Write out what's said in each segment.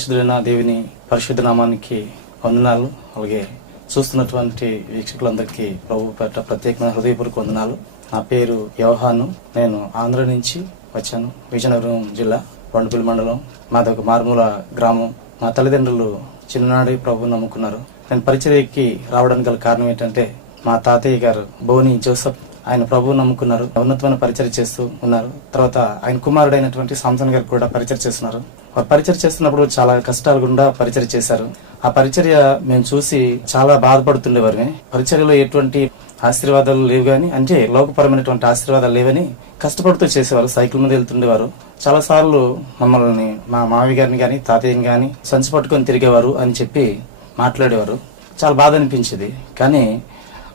పరిశుద్ధులైన దేవిని పరిశుద్ధ నామానికి వందనాలు. అలాగే చూస్తున్నటువంటి వీక్షకులందరికీ ప్రభు పెట్ట ప్రత్యేకమైన హృదయపూర్వక వందనాలు. నా పేరు వ్యవహాను నేను ఆంధ్ర నుంచి వచ్చాను. విజయనగరం జిల్లా కొండపల్లి మండలం మాది ఒక మారుమూల గ్రామం. మా తల్లిదండ్రులు చిన్ననాడే ప్రభు నమ్ముకున్నారు. నేను పరిచర్యకి రావడానికి గల కారణం ఏంటంటే మా తాతయ్య గారు బోని జోసఫ్ ఆయన ప్రభువు నమ్ముకున్నారు. ఉన్నతమైన పరిచయం చేస్తూ ఉన్నారు. తర్వాత ఆయన కుమారుడైనటువంటి సాంసన్ గారు కూడా పరిచయం చేస్తున్నారు. వారు పరిచయం చేస్తున్నప్పుడు చాలా కష్టాలు గుండా పరిచయం చేశారు. ఆ పరిచర్య మేము చూసి చాలా బాధపడుతుండేవారు పరిచర్యలో ఎటువంటి ఆశీర్వాదాలు లేవు కానీ అంటే లోకపరమైనటువంటి ఆశీర్వాదాలు లేవని కష్టపడుతూ చేసేవారు సైకిల్ మీద వెళ్తుండేవారు. చాలా సార్లు మమ్మల్ని మా మావి గారిని కానీ తాతయ్యని కానీ సంచి పట్టుకొని తిరిగేవారు అని చెప్పి మాట్లాడేవారు. చాలా బాధ అనిపించేది. కానీ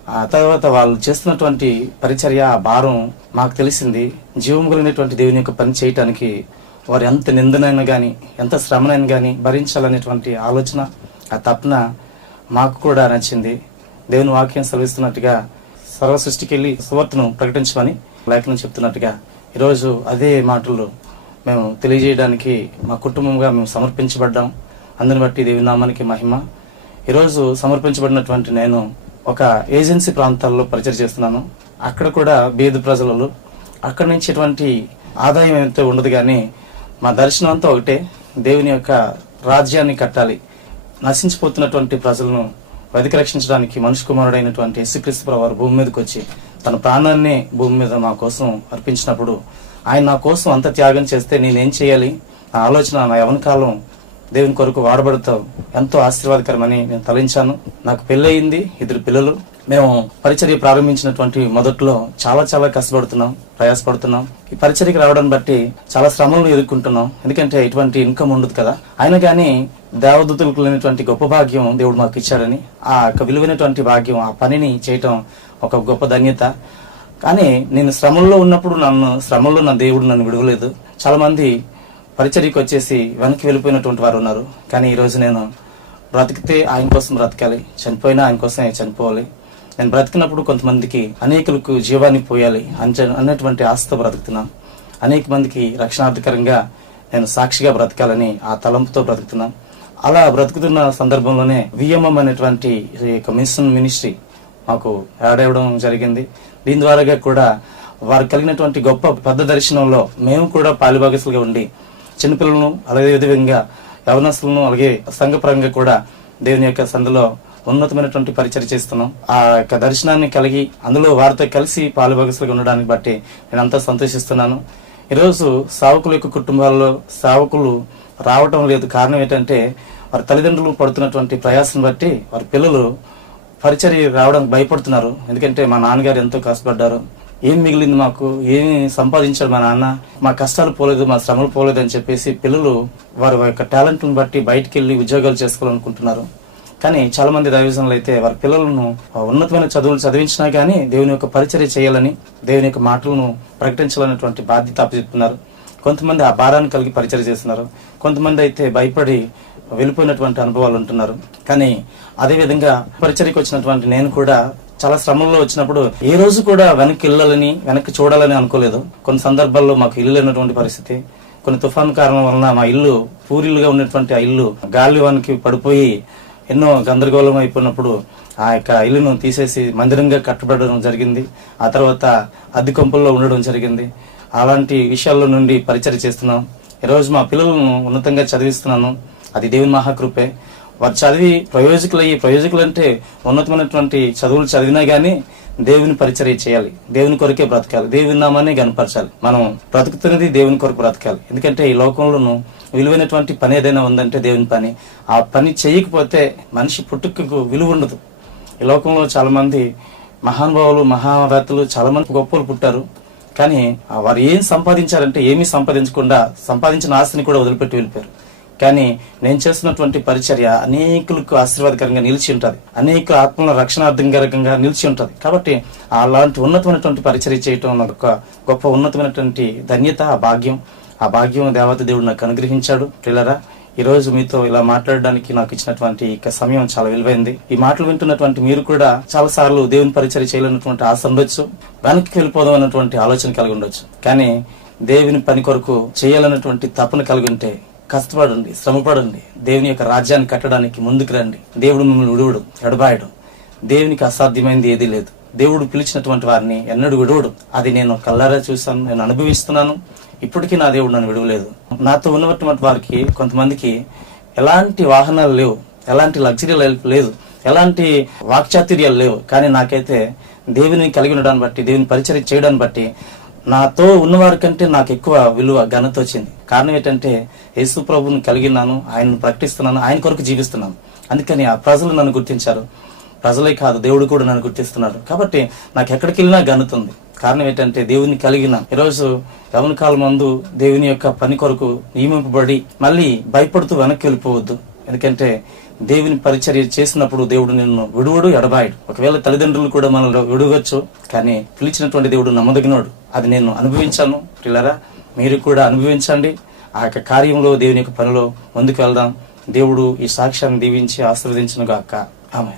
ఆ తర్వాత వాళ్ళు చేస్తున్నటువంటి పరిచర్య ఆ భారం మాకు తెలిసింది. జీవం కలిగినటువంటి దేవుని యొక్క పని చేయటానికి వారు ఎంత నిందనైనా కానీ ఎంత శ్రమనైనా కానీ భరించాలనేటువంటి ఆలోచన ఆ తపన మాకు కూడా నచ్చింది. దేవుని వాక్యం సెలవిస్తున్నట్టుగా సర్వ సృష్టికి వెళ్ళి సువార్తను ప్రకటించమని లేఖనం చెప్తున్నట్టుగా ఈరోజు అదే మాటలు మేము తెలియజేయడానికి మా కుటుంబంగా మేము సమర్పించబడ్డాం. అందుని బట్టి దేవి నామానికి మహిమ. ఈరోజు సమర్పించబడినటువంటి నేను ఒక ఏజెన్సీ ప్రాంతాల్లో పరిచయం చేస్తున్నాను. అక్కడ కూడా బీద ప్రజలలో. అక్కడ నుంచి ఎటువంటి ఆదాయం అయితే ఉండదు కానీ మా దర్శనం అంతా ఒకటే. దేవుని యొక్క రాజ్యాన్ని కట్టాలి. నశించిపోతున్నటువంటి ప్రజలను వెతికి రక్షించడానికి మనుషు కుమారుడైనటువంటి యేసుక్రీస్తు వారు భూమి మీదకి వచ్చి తన ప్రాణాన్ని భూమి మీద మా కోసం అర్పించినప్పుడు ఆయన నా కోసం అంత త్యాగం చేస్తే నేనేం చేయాలి? నా ఆలోచన నా యవన కాలం దేవుని కొరకు వాడబడతావు ఎంతో ఆశీర్వాదకరమని నేను తలించాను. నాకు పెళ్ళయింది ఇద్దరు పిల్లలు. మేము పరిచర్య ప్రారంభించినటువంటి మొదట్లో చాలా చాలా కష్టపడుతున్నాం ప్రయాసపడుతున్నాం. ఈ పరిచర్యకి రావడం బట్టి చాలా శ్రమలను ఎదుర్కొంటున్నాం. ఎందుకంటే ఇటువంటి ఇన్కమ్ ఉండదు కదా. అయినా కానీ దేవదూతులకు లేనటువంటి గొప్ప భాగ్యం దేవుడు మాకు ఇచ్చాడని ఆ యొక్క విలువైనటువంటి భాగ్యం ఆ పనిని చేయటం ఒక గొప్ప ధన్యత. కానీ నేను శ్రమంలో ఉన్నప్పుడు నన్ను శ్రమంలో నా దేవుడు నన్ను విడవలేదు. చాలా మంది పరిచర్యకు వచ్చేసి వెనక్కి వెళ్ళిపోయినటువంటి వారు ఉన్నారు. కానీ ఈరోజు నేను బ్రతికితే ఆయన కోసం బ్రతకాలి చనిపోయినా ఆయన కోసమే చనిపోవాలి. నేను బ్రతికినప్పుడు కొంతమందికి అనేకులకు జీవాన్ని పోయాలి అంచ అన్నటువంటి ఆశతో బ్రతుకుతున్నాను. అనేక మందికి రక్షణార్థకరంగా నేను సాక్షిగా బ్రతకాలని ఆ తలంపుతో బ్రతుకుతున్నాను. అలా బ్రతుకుతున్న సందర్భంలోనే విఎంఎం అనేటువంటి ఈ యొక్క మిషన్ మినిస్ట్రీ మాకు యాడ్ అవ్వడం జరిగింది. దీని ద్వారాగా కూడా వారు కలిగినటువంటి గొప్ప పెద్ద దర్శనంలో మేము కూడా పాలిభాగస్తులుగా ఉండి చిన్నపిల్లలను అలాగే విధంగా యవనస్తులను అలాగే సంఘపరంగా కూడా దేవుని యొక్క సందులో ఉన్నతమైనటువంటి పరిచయం చేస్తున్నాం. ఆ యొక్క దర్శనాన్ని కలిగి అందులో వారితో కలిసి పాలుభాగస్లుగా ఉండడానికి బట్టి నేను సంతోషిస్తున్నాను. ఈరోజు సావకుల యొక్క కుటుంబాల్లో సావకులు రావటం లేదు. కారణం ఏంటంటే వారి తల్లిదండ్రులు పడుతున్నటువంటి ప్రయాసం బట్టి వారి పిల్లలు పరిచర్య రావడానికి భయపడుతున్నారు. ఎందుకంటే మా నాన్నగారు ఎంతో కష్టపడ్డారు. ఏం మిగిలింది మాకు? ఏం సంపాదించారు మా నాన్న? మా కష్టాలు పోలేదు మా శ్రమలు పోలేదు అని చెప్పేసి పిల్లలు వారి యొక్క టాలెంట్ను బట్టి బయటికి వెళ్ళి ఉద్యోగాలు చేసుకోవాలనుకుంటున్నారు. కానీ చాలా మంది దైవజనులు అయితే వారి పిల్లలను ఉన్నతమైన చదువులు చదివించినా కానీ దేవుని యొక్క పరిచర్య చేయాలని దేవుని యొక్క మాటలను ప్రకటించాలనేటువంటి బాధ్యత అప్పచెప్తున్నారు. కొంతమంది ఆ భారాన్ని కలిగి పరిచయం చేస్తున్నారు. కొంతమంది అయితే భయపడి వెళ్ళిపోయినటువంటి అనుభవాలు ఉంటున్నారు. కానీ అదేవిధంగా పరిచర్యకు వచ్చినటువంటి నేను కూడా చాలా శ్రమంలో వచ్చినప్పుడు ఏ రోజు కూడా వెనక్కి వెళ్ళాలని వెనక్కి చూడాలని అనుకోలేదు. కొన్ని సందర్భాల్లో మాకు ఇల్లు లేనటువంటి పరిస్థితి. కొన్ని తుఫాను కారణం వలన మా ఇల్లు పూరిల్లుగా ఉన్నటువంటి ఆ ఇల్లు గాలి వానికి పడిపోయి ఎన్నో గందరగోళం అయిపోయినప్పుడు ఆ యొక్క ఇల్లును తీసేసి మందిరంగా కట్టబడడం జరిగింది. ఆ తర్వాత అద్దె కొంపల్లో ఉండడం జరిగింది. అలాంటి విషయాల్లో నుండి పరిచయం చేస్తున్నాం. ఈరోజు మా పిల్లలను ఉన్నతంగా చదివిస్తున్నాను. అది దేవుని మహాకృపే. వారు చదివి ప్రయోజకులయ్యి ప్రయోజకులు అంటే ఉన్నతమైనటువంటి చదువులు చదివినా గానీ దేవుని పరిచర్య చేయాలి. దేవుని కొరకే బ్రతకాలి. దేవుని నామాన్ని కనపరచాలి మనం బ్రతుకుతున్నది దేవుని కొరకు బ్రతకాలి. ఎందుకంటే ఈ లోకంలోనూ విలువైనటువంటి పని ఏదైనా ఉందంటే దేవుని పని. ఆ పని చేయకపోతే మనిషి పుట్టుకకు విలువ ఉండదు. ఈ లోకంలో చాలా మంది మహానుభావులు మహావేత్తలు చాలా మంది గొప్పలు పుట్టారు. కానీ వారు ఏం సంపాదించారంటే ఏమీ సంపాదించకుండా సంపాదించిన ఆస్తిని కూడా వదిలిపెట్టి వెళ్ళిపోయారు. కానీ నేను చేస్తున్నటువంటి పరిచర్య అనేకులకు ఆశీర్వాదకరంగా నిలిచి ఉంటుంది. అనేక ఆత్మల రక్షణార్థంగా నిలిచి ఉంటుంది. కాబట్టి అలాంటి ఉన్నతమైనటువంటి పరిచర్య చేయటం నాకు ఒక గొప్ప ఉన్నతమైనటువంటి ధన్యత ఆ భాగ్యం. ఆ భాగ్యం దేవత దేవుడు నాకు అనుగ్రహించాడు. పిల్లరా ఈ రోజు మీతో ఇలా మాట్లాడడానికి నాకు ఇచ్చినటువంటి ఇక సమయం చాలా విలువైంది. ఈ మాటలు వింటున్నటువంటి మీరు కూడా చాలా సార్లు దేవుని పరిచయం చేయాలన్నటువంటి ఆశ ఉండొచ్చు. వెనక్కి వెళ్ళిపోదాం అన్నటువంటి ఆలోచన కలిగి ఉండొచ్చు. కానీ దేవుని పని కొరకు చేయాలన్నటువంటి తపన కలిగి ఉంటే కష్టపడండి శ్రమపడండి. దేవుని యొక్క రాజ్యాన్ని కట్టడానికి ముందుకు రండి. దేవుడు మిమ్మల్ని విడువడు ఎడబాయడు. దేవునికి అసాధ్యమైంది ఏదీ లేదు. దేవుడు పిలిచినటువంటి వారిని ఎన్నడూ విడవడు. అది నేను కల్లారా చూశాను నేను అనుభవిస్తున్నాను. ఇప్పటికీ నా దేవుడు నన్ను విడవలేదు. నాతో ఉన్నటువంటి వారికి కొంతమందికి ఎలాంటి వాహనాలు లేవు ఎలాంటి లగ్జరీ లైఫ్ లేదు ఎలాంటి వాక్చాతుర్యాలు లేవు. కానీ నాకైతే దేవుని కలిగి ఉండడాన్ని బట్టి దేవుని పరిచయం చేయడాన్ని బట్టి నాతో ఉన్నవారి కంటే నాకు ఎక్కువ విలువ ఘనత వచ్చింది. కారణం ఏంటంటే యేసు ప్రభుని కలిగినాను ఆయనను ప్రకటిస్తున్నాను ఆయన కొరకు జీవిస్తున్నాను. అందుకని ఆ ప్రజలు నన్ను గుర్తించారు. ప్రజలే కాదు దేవుడు కూడా నన్ను గుర్తిస్తున్నారు కాబట్టి నాకు ఎక్కడికి వెళ్ళినా ఘనత ఉంది. కారణం ఏంటంటే దేవుని కలిగిన ఈరోజు యవన కాలం మందు దేవుని యొక్క పని కొరకు నియమింపబడి మళ్ళీ భయపడుతూ వెనక్కి వెళ్ళిపోవద్దు. ఎందుకంటే దేవుని పరిచర్య చేసినప్పుడు దేవుడు నిన్ను విడువడు ఎడబాయడు. ఒకవేళ తల్లిదండ్రులు కూడా మనల్ని విడవచ్చు కానీ పిలిచినటువంటి దేవుడు నమ్మదగినోడు. అది నేను అనుభవించాను. పిల్లరా మీరు కూడా అనుభవించండి. ఆ యొక్క కార్యంలో దేవుని యొక్క పనిలో ముందుకు వెళ్దాం. దేవుడు ఈ సాక్ష్యాన్ని దీవించి ఆశీర్వదించను గాక ఆమె